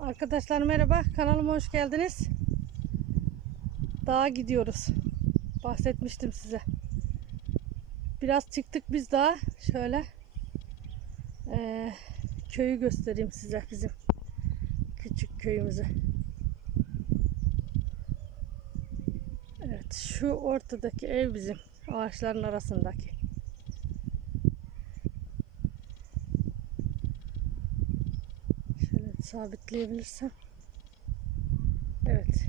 Arkadaşlar merhaba. Kanalıma hoş geldiniz. Dağa gidiyoruz. Bahsetmiştim size. Biraz çıktık biz daha. Şöyle eee, köyü göstereyim size bizim küçük köyümüzü. Evet, şu ortadaki ev bizim ağaçların arasındaki. Şöyle sabitleyebilirsem. Evet.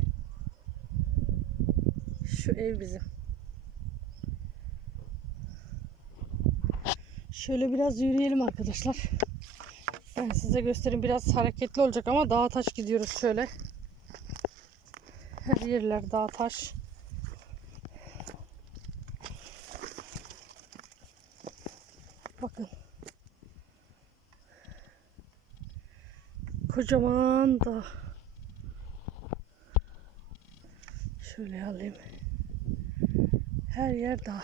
Şu ev bizim. Şöyle biraz yürüyelim arkadaşlar. Ben size göstereyim. Biraz hareketli olacak ama dağa taş gidiyoruz şöyle. Her yerler dağ taş. Bakın. Kocaman dağ. Şöyle alayım. Her yer dağ.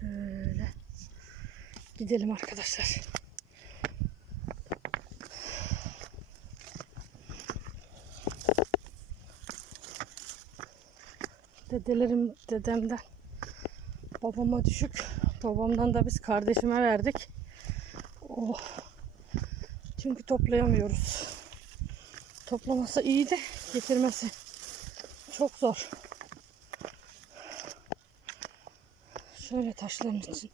Şöyle gidelim arkadaşlar. Dedelerim dedemden babama düşük. Babamdan da biz kardeşime verdik. Oh. Çünkü toplayamıyoruz. Toplaması iyi de getirmesi çok zor. Şöyle taşların için.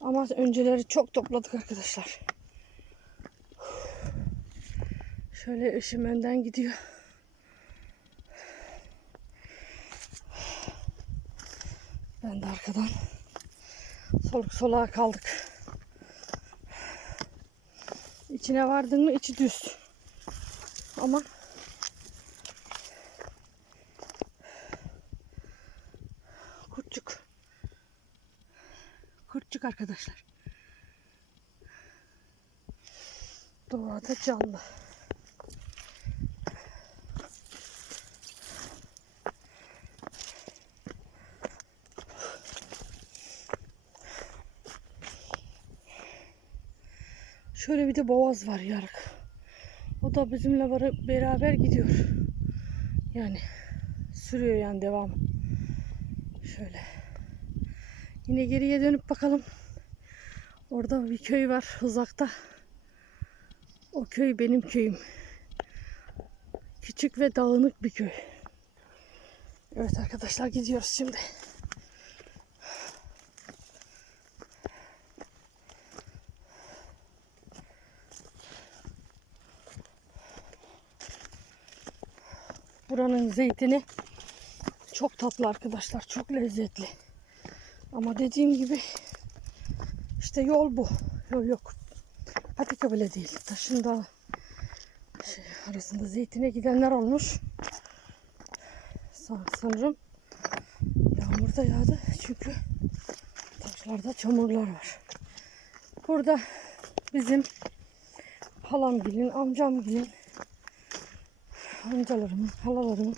Ama önceleri çok topladık arkadaşlar. Şöyle ışım önden gidiyor. Ben de arkadan soluk soluğa kaldık. İçine vardın mı içi düz. Ama kurtçuk. Kurtçuk arkadaşlar. Doğada canlı. Şöyle bir de boğaz var yarık. O da bizimle beraber gidiyor. Yani sürüyor yani devam. Şöyle. Yine geriye dönüp bakalım. Orada bir köy var uzakta. O köy benim köyüm. Küçük ve dağınık bir köy. Evet arkadaşlar gidiyoruz şimdi. Buranın zeytini çok tatlı arkadaşlar. Çok lezzetli. Ama dediğim gibi işte yol bu. Yol yok. Patika bile değil. Taşın da şey arasında zeytine gidenler olmuş. San- Sanırım yağmur da yağdı. Çünkü taşlarda çamurlar var. Burada bizim halam bilin, amcam bilin, amcalarımın, halalarımın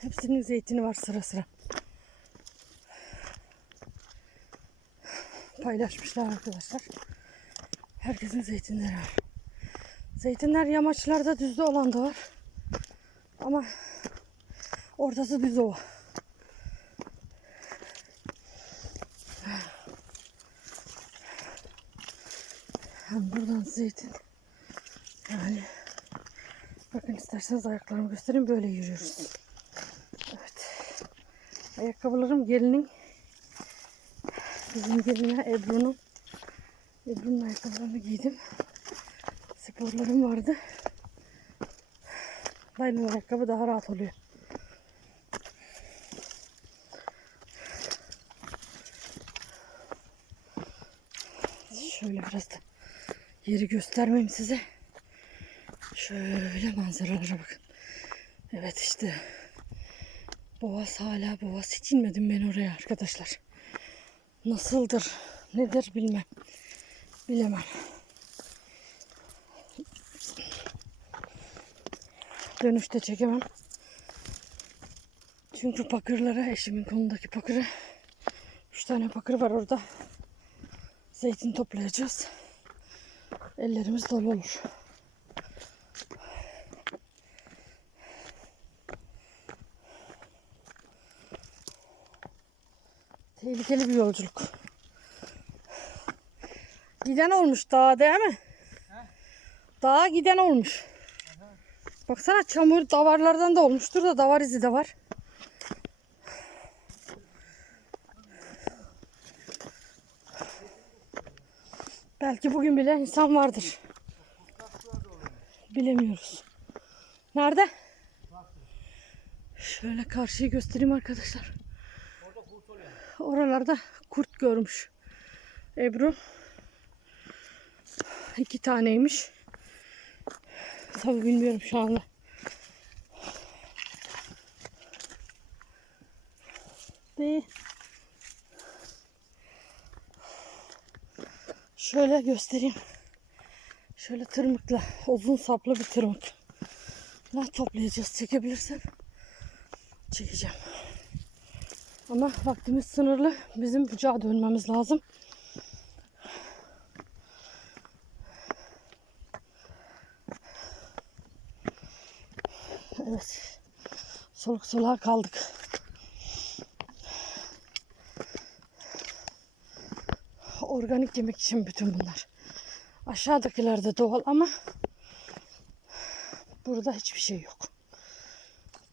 hepsinin zeytini var sıra sıra. Paylaşmışlar arkadaşlar. Herkesin zeytinleri var. Zeytinler yamaçlarda düzde olan da var. Ama ortası düz ova. Buradan zeytin. Yani bakın isterseniz ayaklarımı göstereyim böyle yürüyoruz. Evet. Ayakkabılarım gelinin bizim geline Ebru'nun Ebru'nun ayakkabılarını giydim. Sporlarım vardı. Dayının ayakkabı daha rahat oluyor. Şöyle biraz da yeri göstermeyeyim size. Şöyle manzaralara bakın. Evet işte. Boğaz hala Boğaz. Hiç inmedim ben oraya arkadaşlar. Nasıldır, nedir bilmem. Bilemem. Dönüşte çekemem. Çünkü pakırlara, eşimin kolundaki pakırı. Üç tane pakır var orada. Zeytin toplayacağız. Ellerimiz dolu olur. Tehlikeli bir yolculuk. Giden olmuş dağa değil mi? Dağa giden olmuş. Baksana çamur davarlardan da olmuştur da davar izi de var. Belki bugün bile insan vardır. Bilemiyoruz. Nerede? Şöyle karşıyı göstereyim arkadaşlar. Oralarda kurt görmüş. Ebru. İki taneymiş. Tabi bilmiyorum şu anda. Değil. Şöyle göstereyim. Şöyle tırmıkla, uzun saplı bir tırmık. Ne toplayacağız çekebilirsen çekeceğim. Ama vaktimiz sınırlı. Bizim bucağa dönmemiz lazım. Evet. Soluk soluğa kaldık. Organik yemek için bütün bunlar. Aşağıdakiler de doğal ama burada hiçbir şey yok.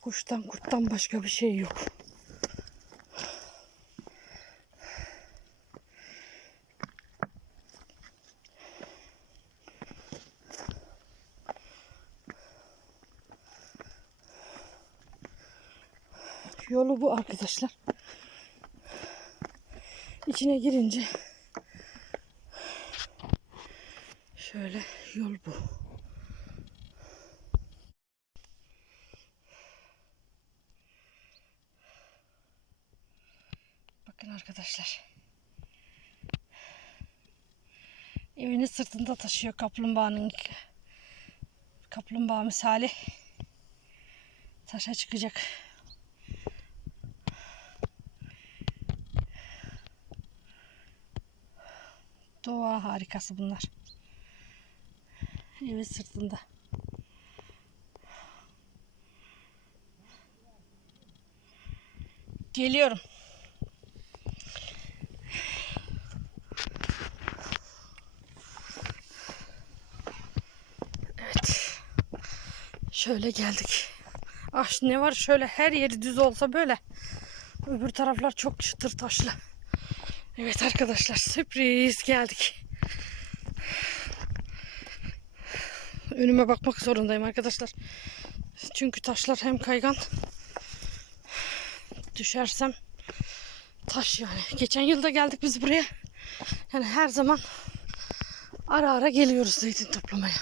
Kuştan kurttan başka bir şey yok. Yolu bu arkadaşlar. İçine girince şöyle yol bu. Bakın arkadaşlar. Evini sırtında taşıyor kaplumbağanın kaplumbağa misali. Taşa çıkacak. Doğa harikası bunlar. Evi sırtında. Geliyorum. Evet. Şöyle geldik. Ah ne var şöyle her yeri düz olsa böyle. Öbür taraflar çok çıtır taşlı. Evet arkadaşlar sürpriz geldik. Önüme bakmak zorundayım arkadaşlar. Çünkü taşlar hem kaygan. Düşersem taş yani. Geçen yılda geldik biz buraya. Yani her zaman ara ara geliyoruz zeytin toplamaya.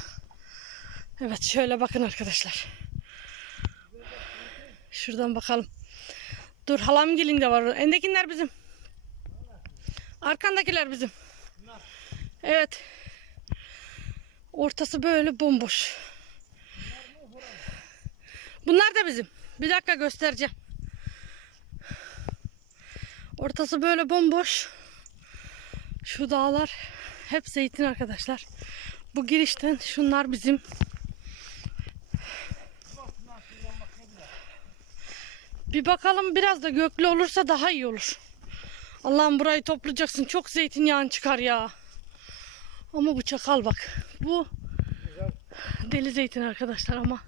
Evet şöyle bakın arkadaşlar. Şuradan bakalım. Dur halam gelin de var. Endekinler bizim. Arkandakiler bizim. Evet. Ortası böyle bomboş. Bunlar da bizim. Bir dakika göstereceğim. Ortası böyle bomboş. Şu dağlar hep zeytin arkadaşlar. Bu girişten şunlar bizim. Bir bakalım biraz da göklü olursa daha iyi olur. Allah'ım burayı toplayacaksın. Çok zeytinyağın çıkar ya. Ama bu çakal bak. Bu deli zeytin arkadaşlar ama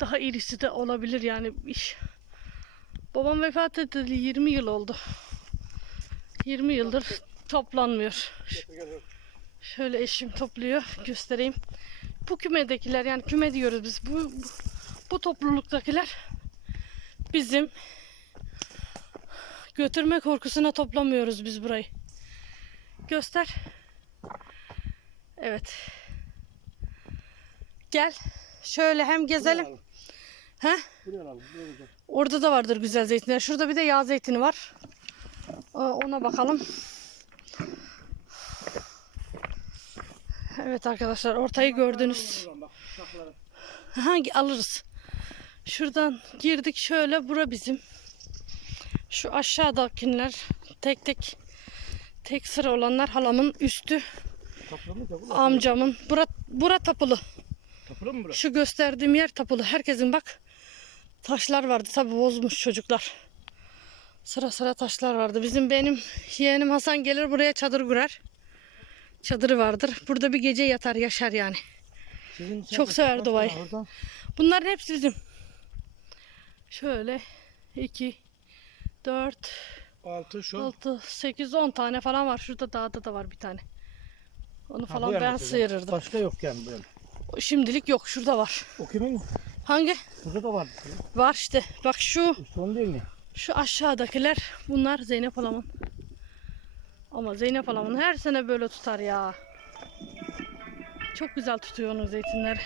daha irisi de olabilir yani iş. Babam vefat etti 20 yıl oldu. 20 yıldır toplanmıyor. Şöyle eşim topluyor. Göstereyim. Bu kümedekiler yani küme diyoruz biz. Bu, bu, bu topluluktakiler bizim götürme korkusuna toplamıyoruz biz burayı. Göster. Evet. Gel. Şöyle hem gezelim. He? Buraya alalım. Buraya alalım. Orada da vardır güzel zeytinler. Şurada bir de yağ zeytini var. Ee, Ona bakalım. Evet arkadaşlar ortayı gördünüz. Hangi alırız? Şuradan girdik şöyle bura bizim. Şu aşağıdakiler tek tek tek sıra olanlar halamın üstü amcamın. Bura, bura tapılı. Tapılı mı burası? Şu gösterdiğim yer tapılı. Herkesin bak taşlar vardı. Tabi bozmuş çocuklar. Sıra sıra taşlar vardı. Bizim benim yeğenim Hasan gelir buraya çadır kurar. Çadırı vardır. Burada bir gece yatar yaşar yani. Sizin Çok sever doğayı. Orada. Bunların hepsi bizim. Şöyle 2 4 Altı şu. 6 8 10 tane falan var. Şurada dağda da var bir tane. Onu Ha, bu falan ben sıyırırdım. Başka yok yani yana. Şimdilik yok. Şurada var. O kimin? Hangi? Burada da var. Var işte. Bak şu Son değil mi? Şu aşağıdakiler bunlar Zeynep Halam'ın. Ama Zeynep Halam'ın her sene böyle tutar ya. Çok güzel tutuyor onun zeytinleri.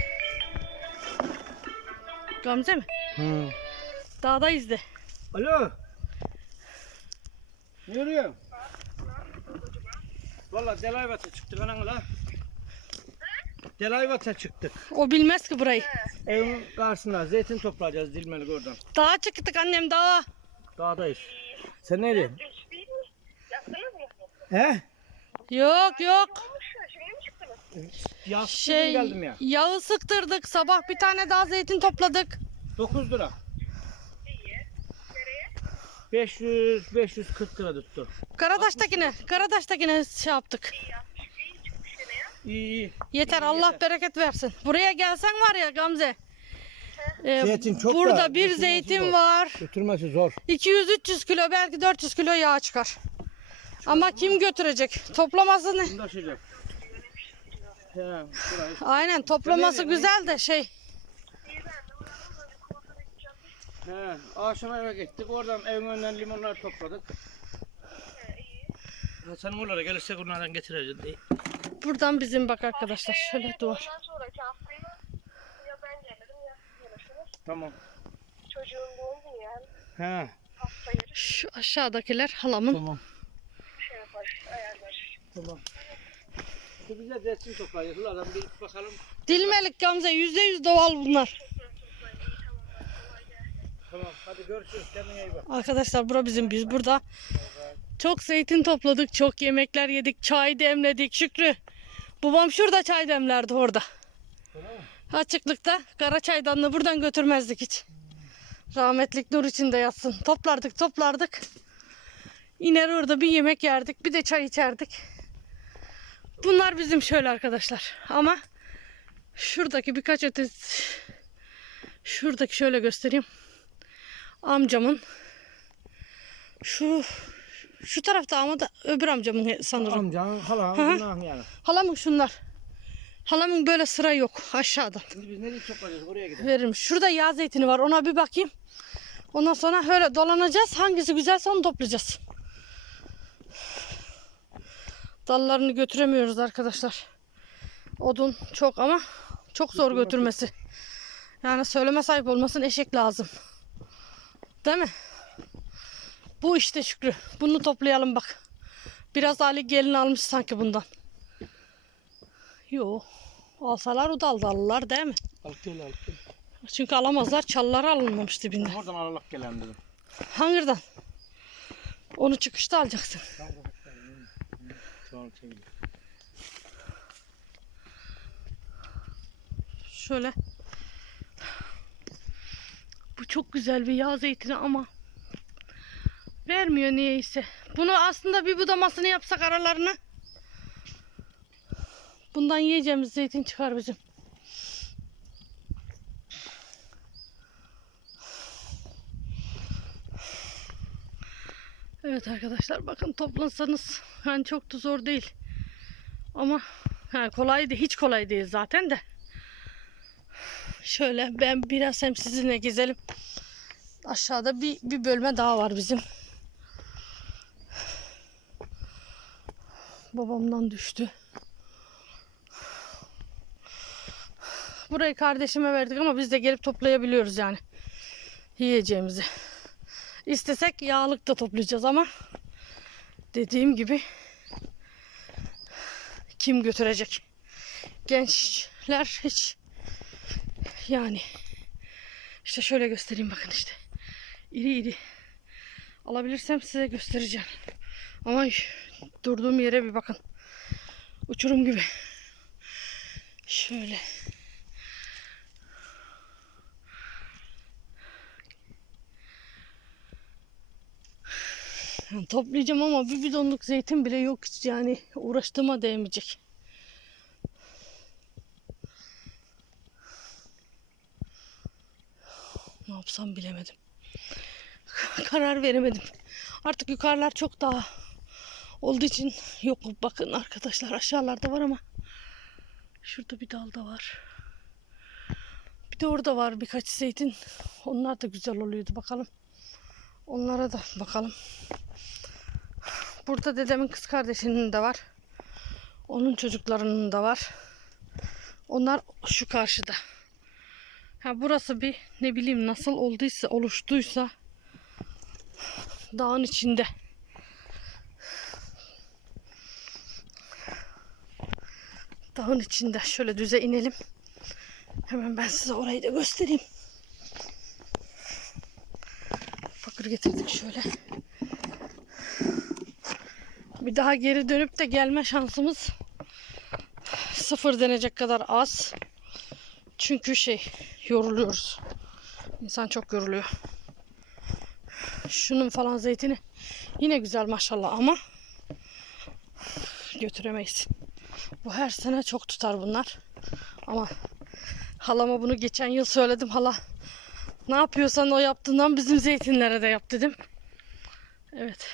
Gamze mi? Hı. Dağdayız de. Alo. Ne yürüyorsun? Valla Delayvat'a çıktık anan la. Delayvat'a çıktık. O bilmez ki burayı. Evin karşısında zeytin toplayacağız Dilmelik oradan. Dağa çıktık annem dağa. Dağdayız. Sen nereye? He? Yok yok. Olmuş ya, şimdi mi çıktınız? Yastık Şey geldim ya. yağı sıktırdık. Sabah bir tane daha zeytin topladık. 9 lira. İyi. Nereye? 500 540 lira tuttu. Karadaş'takine, Karadaş'takine şey yaptık. İyi. İyi. Yeter Allah bereket versin. Buraya gelsen var ya Gamze. e, Zeytin çok da burada bir götürmesi zeytin zor. var. Götürmesi zor. 200-300 kilo belki 400 kilo yağ çıkar. Ama kim götürecek? Toplaması ne? Bunu. He, burayı. Aynen toplaması güzel de şey. İyi ben de uğradım önce kuaföre gideceğim. He, akşama eve gittik. Oradan evin önünden limonlar topladık. He, iyi. Ha, Sen oralara gelirsek onlardan getireceğiz. İyi. Buradan bizim bak arkadaşlar şöyle duvar. Ondan sonraki haftayı ya ben gelirim ya siz gelirsiniz. Tamam. Çocuğun doğum günü yani. He, Şu aşağıdakiler halamın. tamam. şey yaparız, ayarlarız. Tamam. Şu bize zeytin toplayacağız. Ulan bir bakalım. Dilmelik Gamze %100 doğal bunlar. Tamam hadi görüşürüz. Kendine iyi bak. Arkadaşlar bura bizim biz burada. Çok zeytin topladık, çok yemekler yedik, çay demledik. Şükrü. Babam şurada çay demlerdi orada. Açıklıkta kara çaydanlığı buradan götürmezdik hiç. Rahmetlik nur içinde yatsın. Toplardık toplardık. İner orada bir yemek yerdik bir de çay içerdik. Bunlar bizim şöyle arkadaşlar. Ama şuradaki birkaç ötesi şuradaki şöyle göstereyim. Amcamın şu şu tarafta ama da öbür amcamın sanırım. Amcan, halam, Hı hı. bunlar yani. Halamın şunlar. Halamın böyle sıra yok aşağıda. Şimdi biz nereye toplayacağız? Oraya gidelim. Veririm. Şurada yağ zeytini var. Ona bir bakayım. Ondan sonra öyle dolanacağız. Hangisi güzelse onu toplayacağız. Dallarını götüremiyoruz arkadaşlar. Odun çok ama çok zor götürmesi. Yani söyleme sahip olmasın eşek lazım. Değil mi? Bu işte Şükrü. Bunu toplayalım bak. Biraz Ali gelin almış sanki bundan. Yo. Alsalar o dal alırlar değil mi? Alıp gel alıp gel. Çünkü alamazlar. Çalları alınmamış dibinde. Oradan alarak gelen dedim. Hangırdan? Onu çıkışta alacaksın. Şöyle. Bu çok güzel bir yağ zeytini ama vermiyor niyeyse. Bunu aslında bir budamasını yapsak aralarını. Bundan yiyeceğimiz zeytin çıkar bizim. Evet arkadaşlar bakın toplansanız yani çok da zor değil. Ama ha, kolay değil. Hiç kolay değil zaten de. Şöyle ben biraz hem sizinle gezelim. Aşağıda bir, bir bölme daha var bizim. Babamdan düştü. Burayı kardeşime verdik ama biz de gelip toplayabiliyoruz yani. Yiyeceğimizi. İstesek yağlık da toplayacağız ama dediğim gibi kim götürecek? Gençler hiç yani işte şöyle göstereyim bakın işte. İri iri. Alabilirsem size göstereceğim. Ama Durduğum yere bir bakın. Uçurum gibi. Şöyle. Toplayacağım ama bir bidonluk zeytin bile yok yani uğraştığıma değmeyecek. Ne yapsam bilemedim. Karar veremedim. Artık yukarılar çok daha olduğu için yok. Bakın arkadaşlar aşağılarda var ama şurada bir dalda var. Bir de orada var birkaç zeytin. Onlar da güzel oluyordu bakalım. Onlara da bakalım. Burada dedemin kız kardeşinin de var. Onun çocuklarının da var. Onlar şu karşıda. Ha burası bir ne bileyim nasıl olduysa oluştuysa dağın içinde. Dağın içinde. Şöyle düze inelim. Hemen ben size orayı da göstereyim. Bakır getirdik şöyle. Bir daha geri dönüp de gelme şansımız sıfır denecek kadar az. Çünkü şey yoruluyoruz. İnsan çok yoruluyor. Şunun falan zeytini yine güzel maşallah ama götüremeyiz. Bu her sene çok tutar bunlar. Ama halama bunu geçen yıl söyledim. Hala ne yapıyorsan o yaptığından bizim zeytinlere de yap dedim. Evet.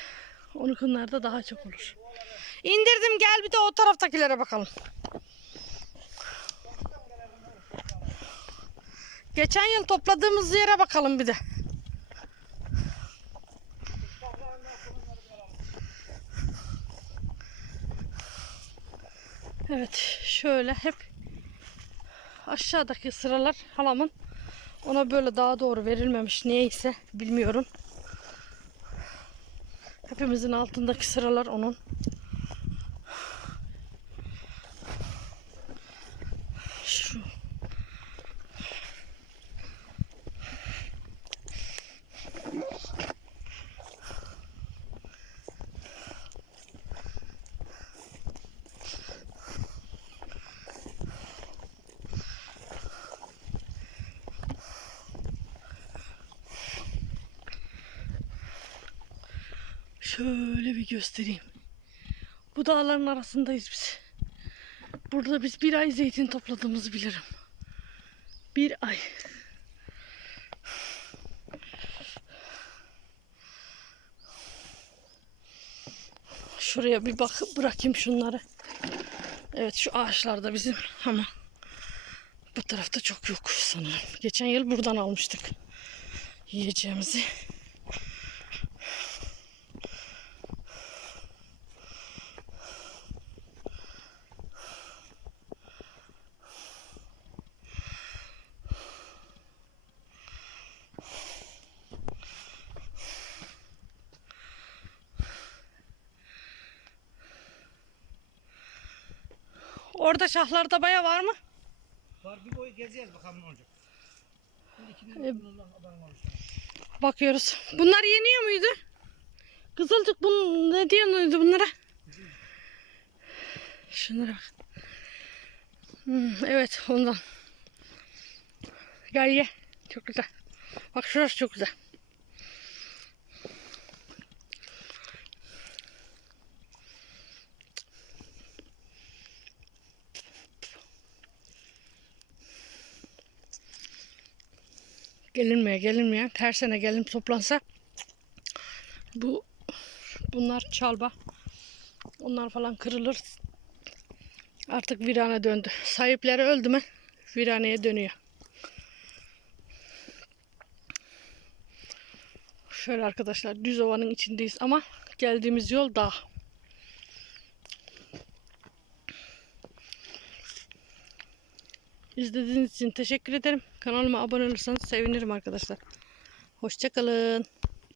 Onu kınlarda daha çok olur. İndirdim gel bir de o taraftakilere bakalım. Geçen yıl topladığımız yere bakalım bir de. Evet şöyle hep aşağıdaki sıralar halamın ona böyle daha doğru verilmemiş niyeyse bilmiyorum. Hepimizin altındaki sıralar onun. Şu Şöyle bir göstereyim. Bu dağların arasındayız biz. Burada biz bir ay zeytin topladığımızı bilirim. Bir ay. Şuraya bir bak bırakayım şunları. Evet şu ağaçlarda bizim ama bu tarafta çok yok sanırım. Geçen yıl buradan almıştık yiyeceğimizi. Orada şahlarda baya var mı? Var bir boy gezeceğiz bakalım ne olacak. E, olmuş. Bakıyoruz. Bunlar yeniyor muydu? Kızılcık bun ne diyordu bunlara? Şunlara bak. Hmm, evet ondan. Gel ye. Çok güzel. Bak şurası çok güzel. Gelinmeye gelinmeyen her sene gelin toplansa bu bunlar çalba. Onlar falan kırılır. Artık virane döndü. Sahipleri öldü mü viraneye dönüyor. Şöyle arkadaşlar düz ovanın içindeyiz ama geldiğimiz yol dağ İzlediğiniz için teşekkür ederim. Kanalıma abone olursanız sevinirim arkadaşlar. Hoşçakalın.